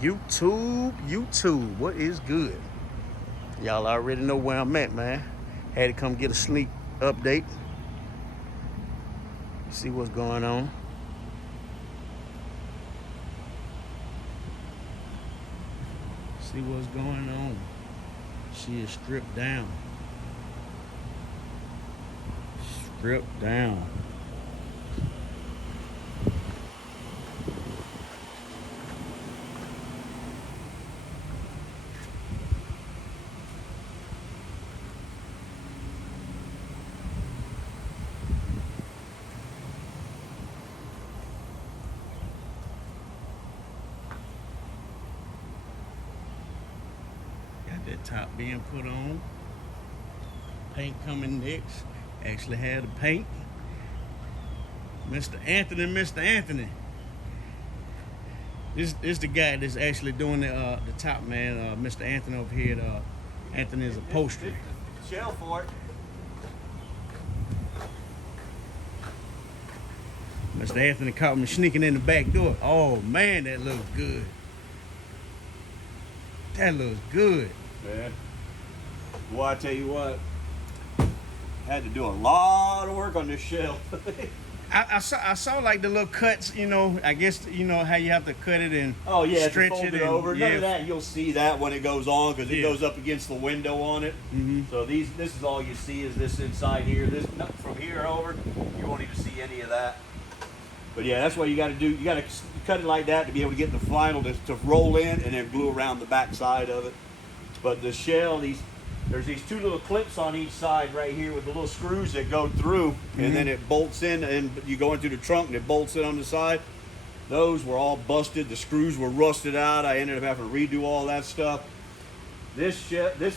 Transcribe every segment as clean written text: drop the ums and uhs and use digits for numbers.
YouTube, what is good? Y'all already know where I'm at, man. Had to come get a sneak update. See what's going on. See what's going on. She is stripped down. Stripped down. Got that top being put on. Paint coming next. Actually had the paint. Mr. Anthony. This is the guy that's actually doing the top, man. Mr. Anthony over here at Anthoneys Upholstery. Shell for it. Mr. Anthony caught me sneaking in the back door. Oh man, that looks good. That looks good. Man. Well, I tell you what, had to do a lot of work on this shell. I saw like the little cuts, you know. I guess you know how you have to cut it and stretch it and, over. None of that you'll see that when it goes on because it goes up against the window on it. So this is all you see is this inside here. This from here over, you won't even see any of that. But yeah, that's what you got to do. You got to cut it like that to be able to get the final to roll in and then glue around the back side of it. But the shell, there's these two little clips on each side right here with the little screws that go through, and then it bolts in, and you go into the trunk and it bolts in on the side. Those were all busted. The screws were rusted out. I ended up having to redo all that stuff. This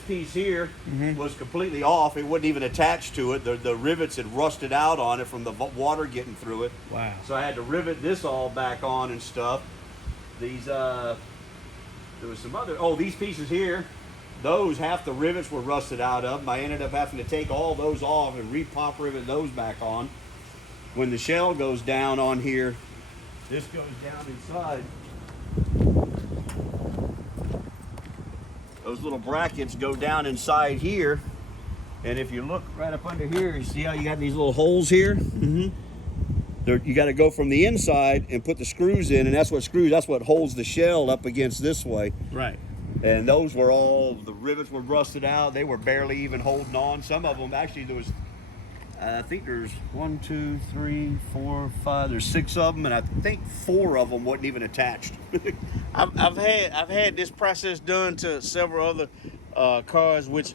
piece here was completely off. It wouldn't even attach to it. The rivets had rusted out on it from the water getting through it. Wow. So I had to rivet this all back on and stuff. These, there was some other, these pieces here, those, half the rivets were rusted out of them. I ended up having to take all those off and re-pop rivet those back on. When the shell goes down on here, this goes down inside. Those little brackets go down inside here, and if you look right up under here, you see how you got these little holes here? You got to go from the inside and put the screws in, and that's what holds the shell up against this way. Right. And those were all, the rivets were rusted out. They were barely even holding on. Some of them, actually, there was, I think there's 1, 2, 3, 4, 5. There's 6 of them, and I think 4 of them wasn't even attached. I've had this process done to several other cars, which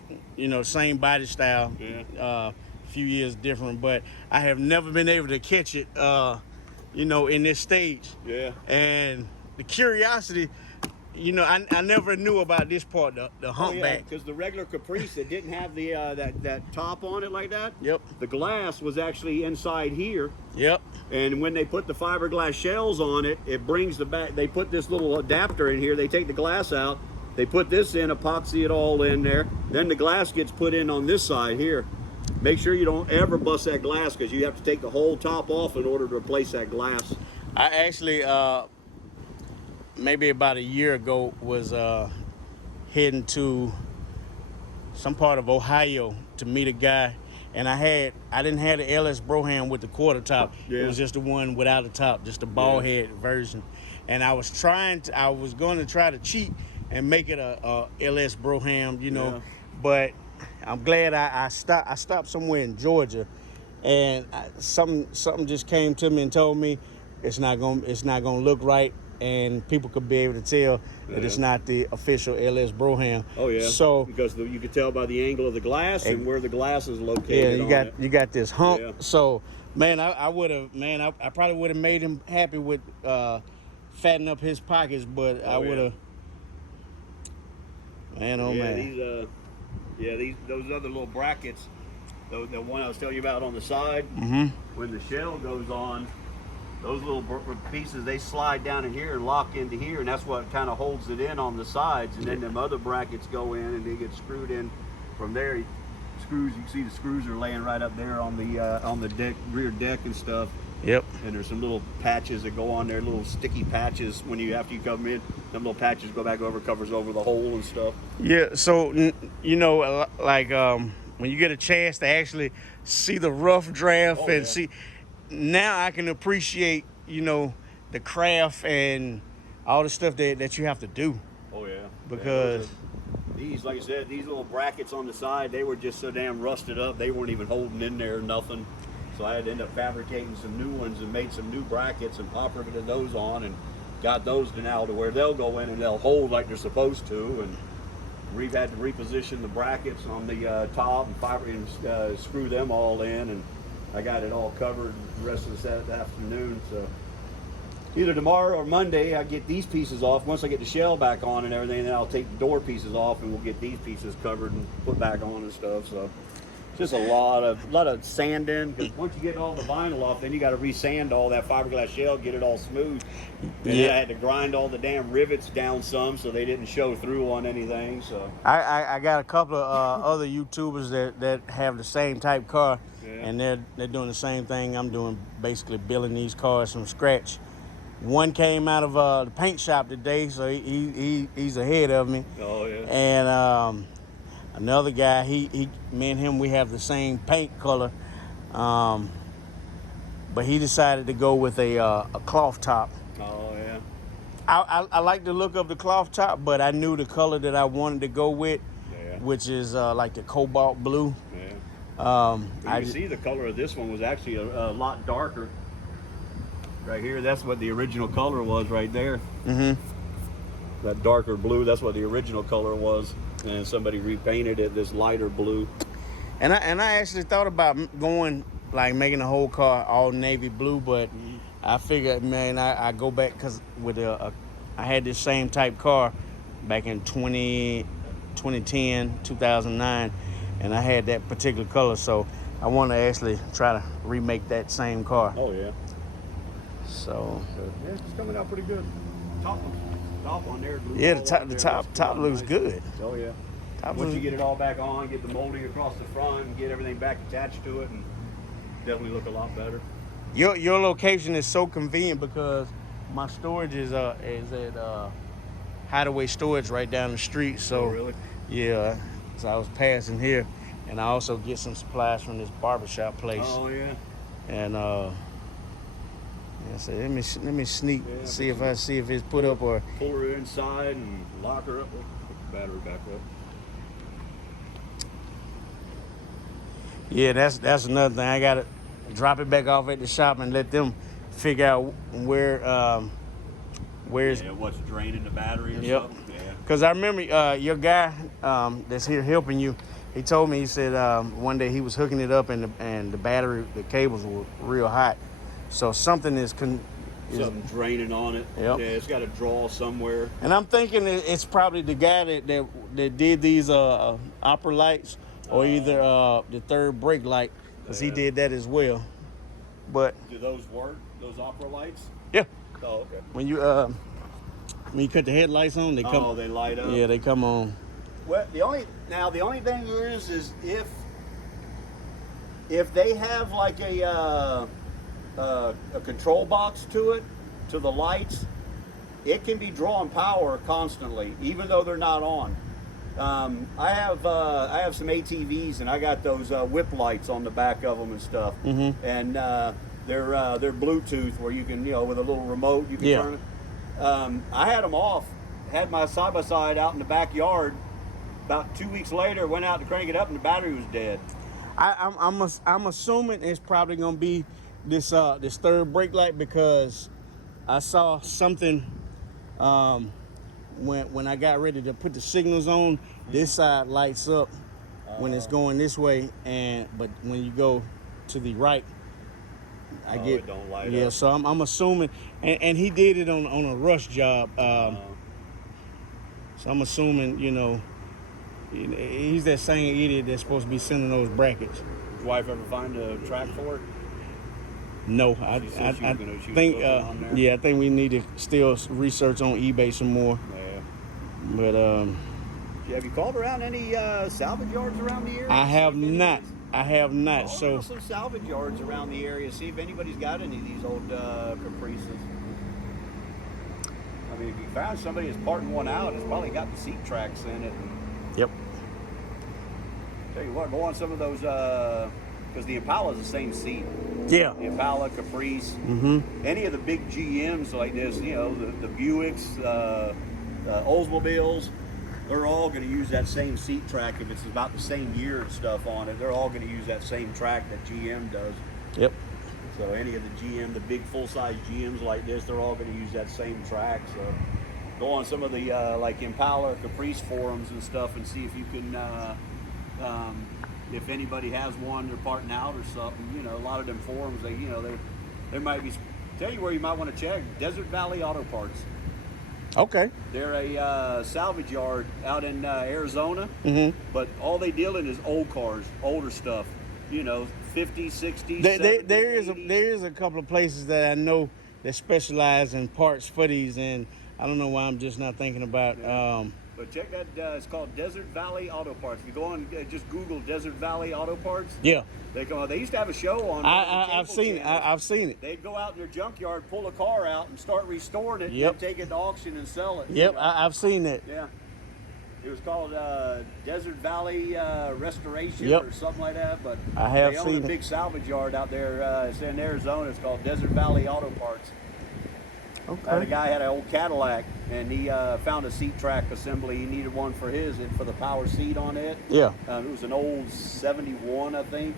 same body style, a few years different, but I have never been able to catch it, in this stage. Yeah. And the curiosity. I never knew about this part, the humpback. Because the regular Caprice that didn't have the that top on it like that. Yep. The glass was actually inside here. Yep. And when they put the fiberglass shells on it, it brings the back. They put this little adapter in here. They take the glass out. They put this in, epoxy it all in there. Then the glass gets put in on this side here. Make sure you don't ever bust that glass because you have to take the whole top off in order to replace that glass. I actually. Maybe about a year ago was heading to some part of Ohio to meet a guy, and I didn't have the LS Broham with the quarter top. It was just the one without the top, just the ball head version. And I was going to try to cheat and make it a LS Broham, but I'm glad I stopped somewhere in Georgia, and something just came to me and told me it's not gonna look right. And people could be able to tell that it's not the official LS Broham. Oh yeah. So because you could tell by the angle of the glass and where the glass is located. Yeah, you got this hump. Yeah. So man, I probably would have made him happy with fattening up his pockets, but I would have. Man, man. Those other little brackets, the one I was telling you about on the side. When the shell goes on. Those little pieces, they slide down in here and lock into here, and that's what kind of holds it in on the sides. And then them other brackets go in, and they get screwed in from there. Screws, you can see the screws are laying right up there on the deck, rear deck and stuff. Yep. And there's some little patches that go on there, little sticky patches when after you come in, them little patches go back over, covers over the hole and stuff. Yeah. So you know, like when you get a chance to actually see the rough draft and see, now I can appreciate, you know, the craft and all the stuff that you have to do. Oh yeah. Because these, like I said, these little brackets on the side, they were just so damn rusted up. They weren't even holding in there, nothing. So I had to end up fabricating some new ones and made some new brackets and pop riveted those on and got those to now to where they'll go in and they'll hold like they're supposed to. And we've had to reposition the brackets on the top and screw them all in. And I got it all covered the rest of the afternoon. So either tomorrow or Monday, I get these pieces off. Once I get the shell back on and everything, then I'll take the door pieces off and we'll get these pieces covered and put back on and stuff. So just a lot of sanding, because once you get all the vinyl off, then you got to re-sand all that fiberglass shell, get it all smooth. And then I had to grind all the damn rivets down some so they didn't show through on anything. So I got a couple of other YouTubers that have the same type car, and they're doing the same thing I'm doing, basically building these cars from scratch. One came out of the paint shop today, so he's ahead of me. Oh yeah. And another guy, me and him, we have the same paint color, but he decided to go with a cloth top. Oh yeah. I like the look of the cloth top, but I knew the color that I wanted to go with, which is like the cobalt blue. Yeah. You can see the color of this one was actually a lot darker. Right here, that's what the original color was right there. Mm-hmm. That darker blue, that's what the original color was. And somebody repainted it this lighter blue. And I actually thought about going, like, making the whole car all navy blue, but I figured, man, I go back, because with I had this same type car back in 2010, 2009, and I had that particular color, so I want to actually try to remake that same car. Oh yeah. So yeah, it's coming out pretty good. Top on there. Yeah, the top looks nice. Good. Oh yeah. Once you get it all back on, get the molding across the front, and get everything back attached to it, and definitely look a lot better. Your location is so convenient because my storage is at Hideaway Storage right down the street. So really? Yeah. So I was passing here, and I also get some supplies from this barbershop place. Oh yeah. And so let me sneak, see if it's put up or pull her inside and lock her up. Put the battery back up. Yeah, that's another thing. I gotta drop it back off at the shop and let them figure out where's what's draining the battery or something. Yeah. Because I remember your guy that's here helping you. He told me, he said one day he was hooking it up and the cables were real hot. So something is something draining on it. Yep. Yeah, it's got to draw somewhere. And I'm thinking it's probably the guy that did these opera lights, or either the third brake light, because he did that as well. But do those work? Those opera lights? Yeah. Oh, okay. When you cut the headlights on, they come. Oh, they light up. Yeah, they come on. Well, the only thing is if they have like a control box to the lights, it can be drawing power constantly, even though they're not on. I have some ATVs, and I got those whip lights on the back of them and stuff. Mm-hmm. And they're Bluetooth, where you can, with a little remote, you can turn it. I had them off. Had my side-by-side out in the backyard. About 2 weeks later, went out to crank it up, and the battery was dead. I'm assuming it's probably gonna be this third brake light, because I saw something when I got ready to put the signals on. This side lights up when it's going this way, but when you go to the right, it don't light up. Yeah, so I'm assuming, and he did it on a rush job. So I'm assuming, he's that same idiot that's supposed to be sending those brackets. Did your wife ever find a track for it? No, I think I think we need to still research on eBay some more. Yeah. But have you called around any salvage yards around the area? I have not. I have not. Call So some salvage yards around the area. See if anybody's got any of these old Caprices. I mean, if you found somebody that's parting one out, it's probably got the seat tracks in it. yep. Tell you what, go on some of those, because the Impala is the same seat. Yeah. The Impala, Caprice, any of the big GMs like this, you know, the Buicks, Oldsmobiles, they're all going to use that same seat track. If it's about the same year and stuff on it, they're all going to use that same track that GM does. Yep. So any of the GM, the big full-size GMs like this, they're all going to use that same track. So go on some of the like Impala or Caprice forums and stuff and see if you can, if anybody has one they're parting out or something. You know, a lot of them forums, they might be. Tell you where you might want to check: Desert Valley Auto Parts. Okay. They're a salvage yard out in Arizona, but all they deal in is old cars, older stuff. You know, 50s, 60s, 70s, There is a couple of places that I know that specialize in parts for these, and I don't know why I'm just not thinking about. Yeah. But check that. It's called Desert Valley Auto Parts. If you go on, just Google Desert Valley Auto Parts. Yeah. They used to have a show on. I've seen it. I've seen it. They'd go out in their junkyard, pull a car out, and start restoring it, and take it to auction and sell it. Yep, you know? I've seen that. Yeah. It was called Desert Valley Restoration or something like that. But I have they own seen a big salvage yard out there. It's in Arizona. It's called Desert Valley Auto Parts. Okay. The guy had an old Cadillac, and he found a seat track assembly. He needed one for his and for the power seat on it. Yeah. It was an old 71, I think.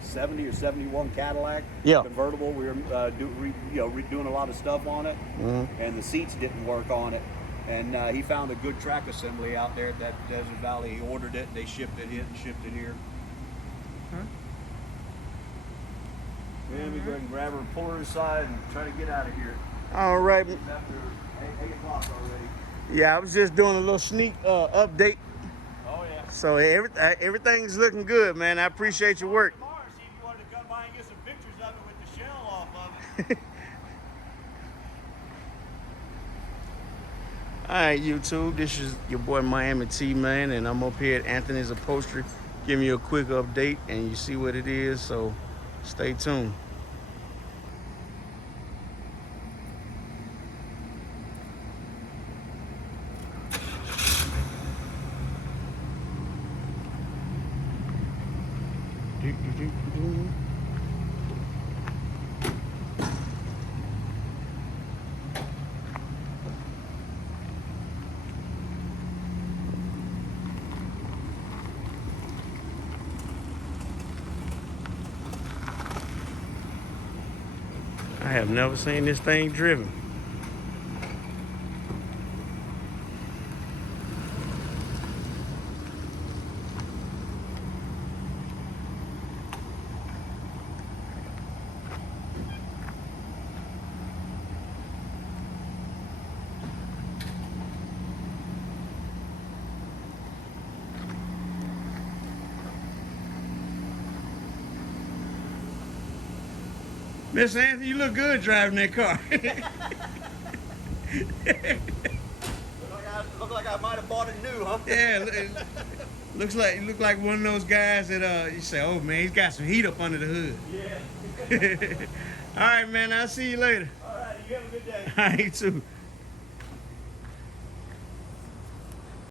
70 or 71 Cadillac. Yeah. Convertible. We were redoing a lot of stuff on it, and the seats didn't work on it. And he found a good track assembly out there at that Desert Valley. He ordered it, and they shipped it in and shipped it here. Yeah, let me go ahead and grab her and pull her inside and try to get out of here. All right. It's after 8 o'clock already. Yeah, I was just doing a little sneak update. Oh, yeah. So everything's looking good, man. I appreciate your work. Tomorrow, see if you wanted to come by and get some pictures of it with the shell off of it. All right, YouTube. This is your boy Miami T, man, and I'm up here at Anthoneys Upholstery, giving you a quick update, and you see what it is. So stay tuned. I have never seen this thing driven. Miss Anthony, you look good driving that car. Look like I might have bought it new, huh? Yeah, you look like one of those guys that you say, oh man, he's got some heat up under the hood. Yeah. All right, man, I'll see you later. All right, you have a good day. All right, you too.